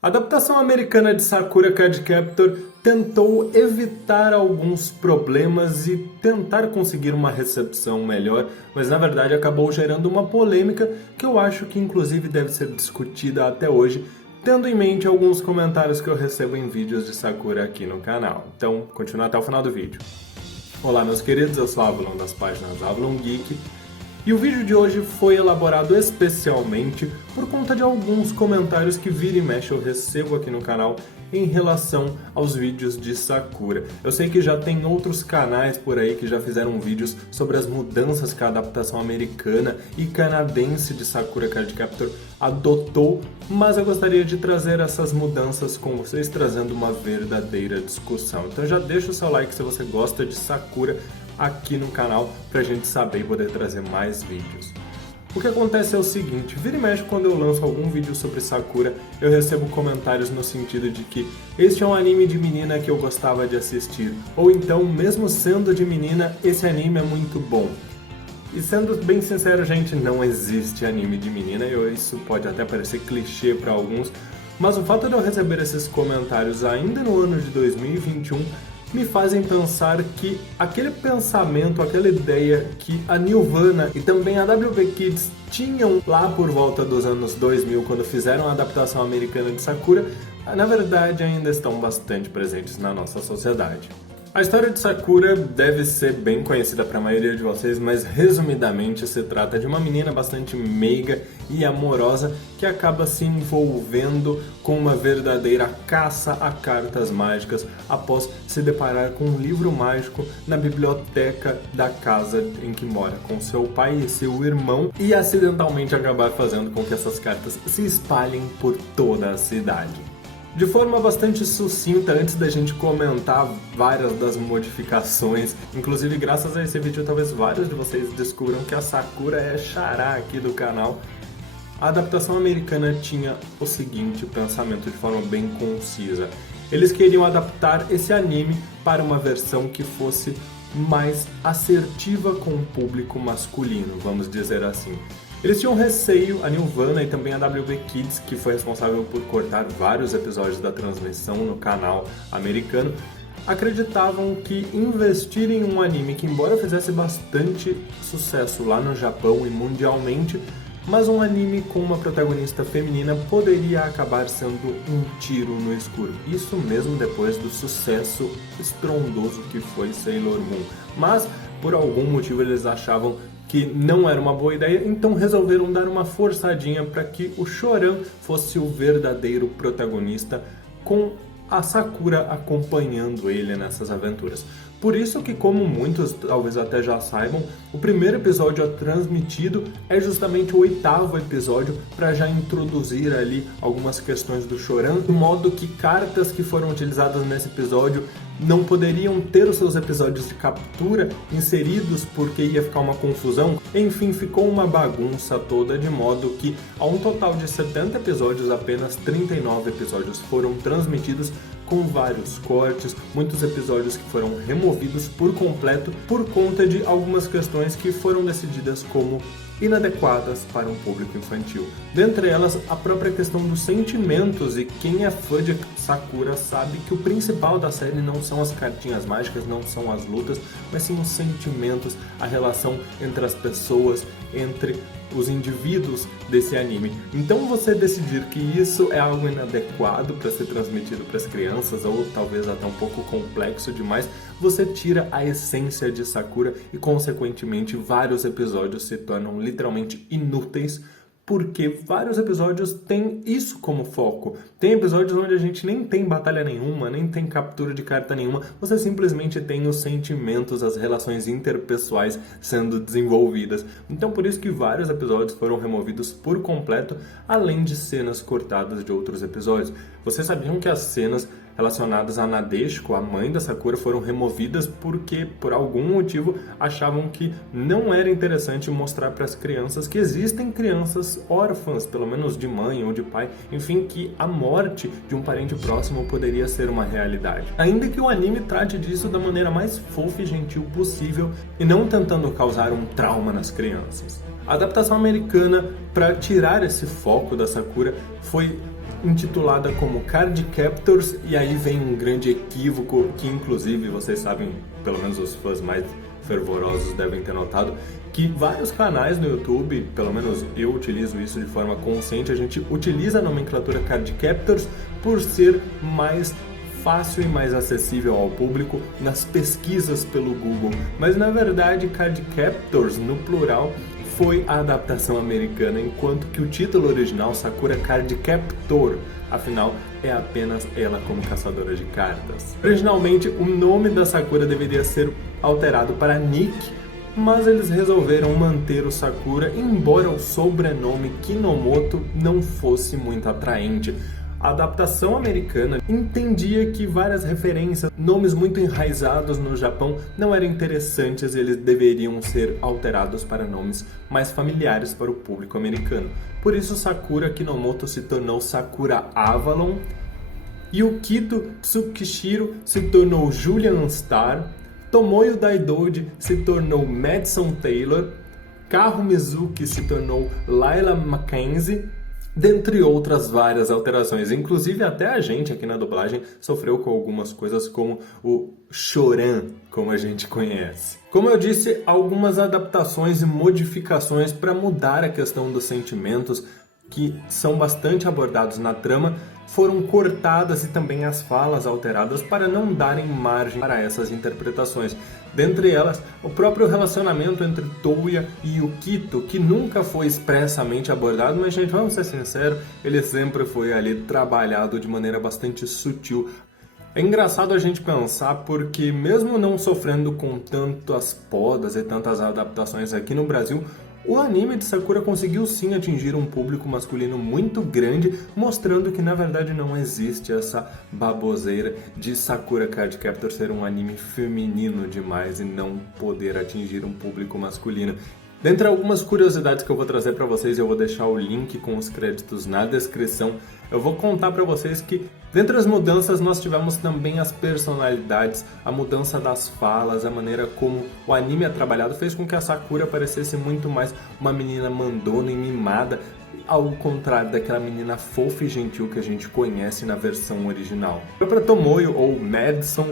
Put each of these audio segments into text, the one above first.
A adaptação americana de Sakura Card Captor tentou evitar alguns problemas e tentar conseguir uma recepção melhor, mas na verdade acabou gerando uma polêmica que eu acho que inclusive deve ser discutida até hoje, tendo em mente alguns comentários que eu recebo em vídeos de Sakura aqui no canal. Então, continua até o final do vídeo. Olá meus queridos, eu sou Avalon das páginas Avalon Geek. E o vídeo de hoje foi elaborado especialmente por conta de alguns comentários que vira e mexe eu recebo aqui no canal em relação aos vídeos de Sakura. Eu sei que já tem outros canais por aí que já fizeram vídeos sobre as mudanças que a adaptação americana e canadense de Sakura Card Captor adotou, mas eu gostaria de trazer essas mudanças com vocês, trazendo uma verdadeira discussão. Então já deixa o seu like se você gosta de Sakura aqui no canal pra gente saber e poder trazer mais vídeos. O que acontece é o seguinte, vira e mexe quando eu lanço algum vídeo sobre Sakura, eu recebo comentários no sentido de que este é um anime de menina que eu gostava de assistir, ou então, mesmo sendo de menina, esse anime é muito bom. E sendo bem sincero, gente, não existe anime de menina, isso pode até parecer clichê para alguns, mas o fato de eu receber esses comentários ainda no ano de 2021 me fazem pensar que aquele pensamento, aquela ideia que a Nelvana e também a WB Kids tinham lá por volta dos anos 2000, quando fizeram a adaptação americana de Sakura, na verdade ainda estão bastante presentes na nossa sociedade. A história de Sakura deve ser bem conhecida para a maioria de vocês, mas resumidamente se trata de uma menina bastante meiga e amorosa que acaba se envolvendo com uma verdadeira caça a cartas mágicas após se deparar com um livro mágico na biblioteca da casa em que mora com seu pai e seu irmão e acidentalmente acabar fazendo com que essas cartas se espalhem por toda a cidade. De forma bastante sucinta, antes da gente comentar várias das modificações, inclusive graças a esse vídeo talvez vários de vocês descubram que a Sakura é xará aqui do canal, a adaptação americana tinha o seguinte pensamento de forma bem concisa. Eles queriam adaptar esse anime para uma versão que fosse mais assertiva com o público masculino, vamos dizer assim. Eles tinham receio, a Nelvana e também a WB Kids, que foi responsável por cortar vários episódios da transmissão no canal americano, acreditavam que investir em um anime que, embora fizesse bastante sucesso lá no Japão e mundialmente, mas um anime com uma protagonista feminina poderia acabar sendo um tiro no escuro. Isso mesmo depois do sucesso estrondoso que foi Sailor Moon. Mas, por algum motivo, eles achavam que não era uma boa ideia, então resolveram dar uma forçadinha para que o Choran fosse o verdadeiro protagonista, com a Sakura acompanhando ele nessas aventuras. Por isso que, como muitos talvez até já saibam, o primeiro episódio transmitido é justamente o 8º episódio para já introduzir ali algumas questões do Choran, de modo que cartas que foram utilizadas nesse episódio não poderiam ter os seus episódios de captura inseridos porque ia ficar uma confusão. Enfim, ficou uma bagunça toda, de modo que, a um total de 70 episódios, apenas 39 episódios foram transmitidos com vários cortes, muitos episódios que foram removidos por completo por conta de algumas questões que foram decididas como inadequadas para um público infantil. Dentre elas, a própria questão dos sentimentos, e quem é fã de Sakura sabe que o principal da série não são as cartinhas mágicas, não são as lutas, mas sim os sentimentos, a relação entre as pessoas, entre os indivíduos desse anime. Então você decidir que isso é algo inadequado para ser transmitido para as crianças, ou talvez até um pouco complexo demais, você tira a essência de Sakura e consequentemente vários episódios se tornam literalmente inúteis, porque vários episódios têm isso como foco. Tem episódios onde a gente nem tem batalha nenhuma, nem tem captura de carta nenhuma, você simplesmente tem os sentimentos, as relações interpessoais sendo desenvolvidas. Então por isso que vários episódios foram removidos por completo, além de cenas cortadas de outros episódios. Vocês sabiam que as cenas relacionadas a Nadeshiko, a mãe da Sakura, foram removidas porque, por algum motivo, achavam que não era interessante mostrar para as crianças que existem crianças órfãs, pelo menos de mãe ou de pai, enfim, que a morte de um parente próximo poderia ser uma realidade. Ainda que o anime trate disso da maneira mais fofa e gentil possível e não tentando causar um trauma nas crianças. A adaptação americana, para tirar esse foco da Sakura, foi intitulada como Card Captors, e aí vem um grande equívoco que inclusive vocês sabem, pelo menos os fãs mais fervorosos devem ter notado, que vários canais no YouTube, pelo menos eu utilizo isso de forma consciente, a gente utiliza a nomenclatura Card Captors por ser mais fácil e mais acessível ao público nas pesquisas pelo Google, mas na verdade Card Captors no plural foi a adaptação americana, enquanto que o título original, Sakura Card Captor, afinal é apenas ela como caçadora de cartas. Originalmente o nome da Sakura deveria ser alterado para Nick, mas eles resolveram manter o Sakura, embora o sobrenome Kinomoto não fosse muito atraente. A adaptação americana entendia que várias referências, nomes muito enraizados no Japão, não eram interessantes e eles deveriam ser alterados para nomes mais familiares para o público americano. Por isso, Sakura Kinomoto se tornou Sakura Avalon, Yukito Tsukishiro se tornou Julian Star, Tomoyo Daidoji se tornou Madison Taylor, Kaho Mizuki se tornou Layla Mackenzie, dentre outras várias alterações. Inclusive até a gente aqui na dublagem sofreu com algumas coisas como o Choran, como a gente conhece. Como eu disse, algumas adaptações e modificações para mudar a questão dos sentimentos que são bastante abordados na trama foram cortadas e também as falas alteradas para não darem margem para essas interpretações. Dentre elas, o próprio relacionamento entre Touya e Yukito, que nunca foi expressamente abordado, mas gente, vamos ser sinceros, ele sempre foi ali trabalhado de maneira bastante sutil. É engraçado a gente pensar porque mesmo não sofrendo com tantas podas e tantas adaptações aqui no Brasil, o anime de Sakura conseguiu sim atingir um público masculino muito grande, mostrando que na verdade não existe essa baboseira de Sakura Card Captor ser um anime feminino demais e não poder atingir um público masculino. Dentre algumas curiosidades que eu vou trazer para vocês, eu vou deixar o link com os créditos na descrição. Eu vou contar para vocês que dentre as mudanças nós tivemos também as personalidades, a mudança das falas, a maneira como o anime é trabalhado fez com que a Sakura parecesse muito mais uma menina mandona e mimada, ao contrário daquela menina fofa e gentil que a gente conhece na versão original. Para Tomoyo ou Madison,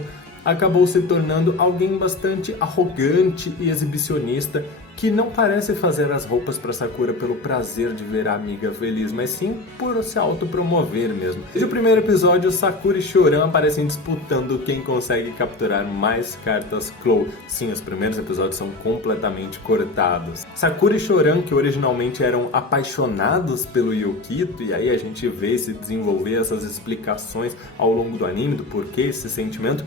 acabou se tornando alguém bastante arrogante e exibicionista, que não parece fazer as roupas para Sakura pelo prazer de ver a amiga feliz, mas sim por se autopromover mesmo. Desde o primeiro episódio, Sakura e Choran aparecem disputando quem consegue capturar mais cartas Claw. Sim, os primeiros episódios são completamente cortados. Sakura e Choran, que originalmente eram apaixonados pelo Yukito, e aí a gente vê se desenvolver essas explicações ao longo do anime, do porquê esse sentimento,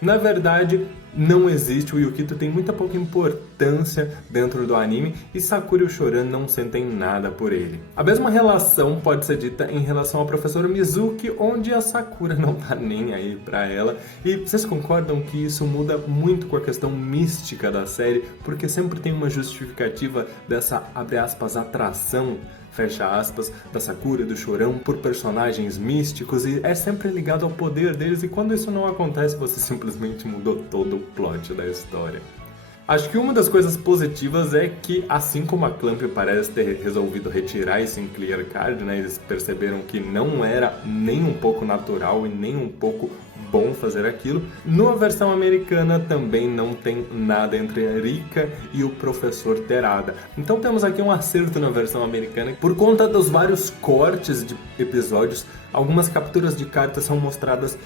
na verdade, não existe, o Yukito tem muita pouca importância dentro do anime e Sakura e o Choran não sentem nada por ele. A mesma relação pode ser dita em relação ao professor Mizuki, onde a Sakura não tá nem aí pra ela. E vocês concordam que isso muda muito com a questão mística da série, porque sempre tem uma justificativa dessa, abre aspas, atração, fecha aspas, da Sakura e do Choran por personagens místicos, e é sempre ligado ao poder deles, e quando isso não acontece, você simplesmente mudou todo o plot da história. Acho que uma das coisas positivas é que, assim como a Clamp parece ter resolvido retirar esse Clear Card, né, eles perceberam que não era nem um pouco natural e nem um pouco bom fazer aquilo. Na versão americana também não tem nada entre a Rika e o professor Terada. Então temos aqui um acerto na versão americana. Por conta dos vários cortes de episódios, algumas capturas de cartas são mostradas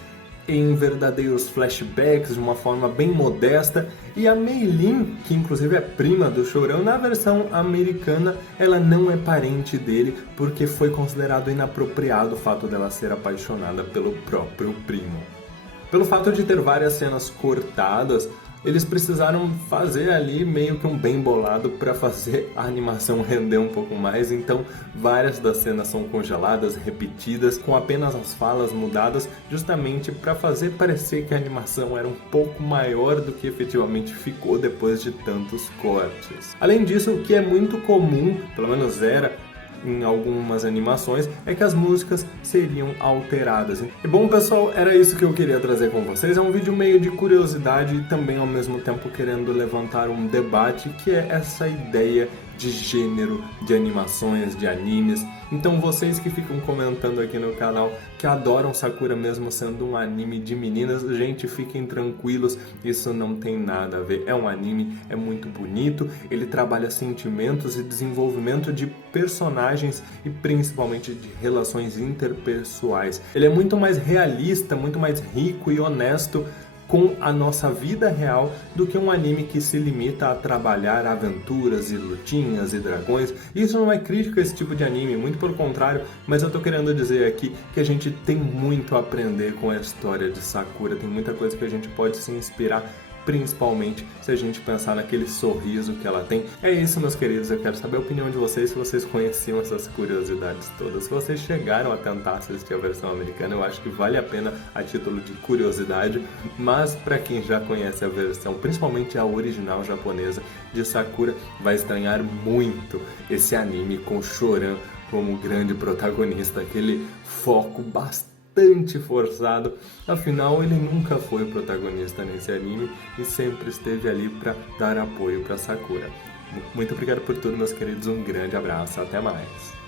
em verdadeiros flashbacks de uma forma bem modesta, e a Meilin, que inclusive é prima do Choran, na versão americana ela não é parente dele porque foi considerado inapropriado o fato dela ser apaixonada pelo próprio primo. Pelo fato de ter várias cenas cortadas, eles precisaram fazer ali meio que um bem bolado para fazer a animação render um pouco mais, então várias das cenas são congeladas, repetidas, com apenas as falas mudadas, justamente para fazer parecer que a animação era um pouco maior do que efetivamente ficou depois de tantos cortes. Além disso, o que é muito comum, pelo menos era, em algumas animações, é que as músicas seriam alteradas. E bom, pessoal, era isso que eu queria trazer com vocês. É um vídeo meio de curiosidade e também ao mesmo tempo querendo levantar um debate, que é essa ideia de gênero de animações, de animes, Então vocês que ficam comentando aqui no canal que adoram Sakura mesmo sendo um anime de meninas, gente, fiquem tranquilos, isso não tem nada a ver. É um anime, é muito bonito, ele trabalha sentimentos e desenvolvimento de personagens e principalmente de relações interpessoais. Ele é muito mais realista, muito mais rico e honesto com a nossa vida real do que um anime que se limita a trabalhar aventuras e lutinhas e dragões. Isso não é crítica a esse tipo de anime, muito pelo contrário, mas eu tô querendo dizer aqui que a gente tem muito a aprender com a história de Sakura, tem muita coisa que a gente pode se inspirar, principalmente se a gente pensar naquele sorriso que ela tem. É isso, meus queridos, eu quero saber a opinião de vocês, se vocês conheciam essas curiosidades todas, se vocês chegaram a tentar assistir a versão americana. Eu acho que vale a pena a título de curiosidade, mas para quem já conhece a versão, principalmente a original japonesa de Sakura, vai estranhar muito esse anime com Choran como grande protagonista, aquele foco bastante forçado, afinal ele nunca foi protagonista nesse anime e sempre esteve ali para dar apoio para Sakura. Muito obrigado por tudo, meus queridos, um grande abraço, até mais!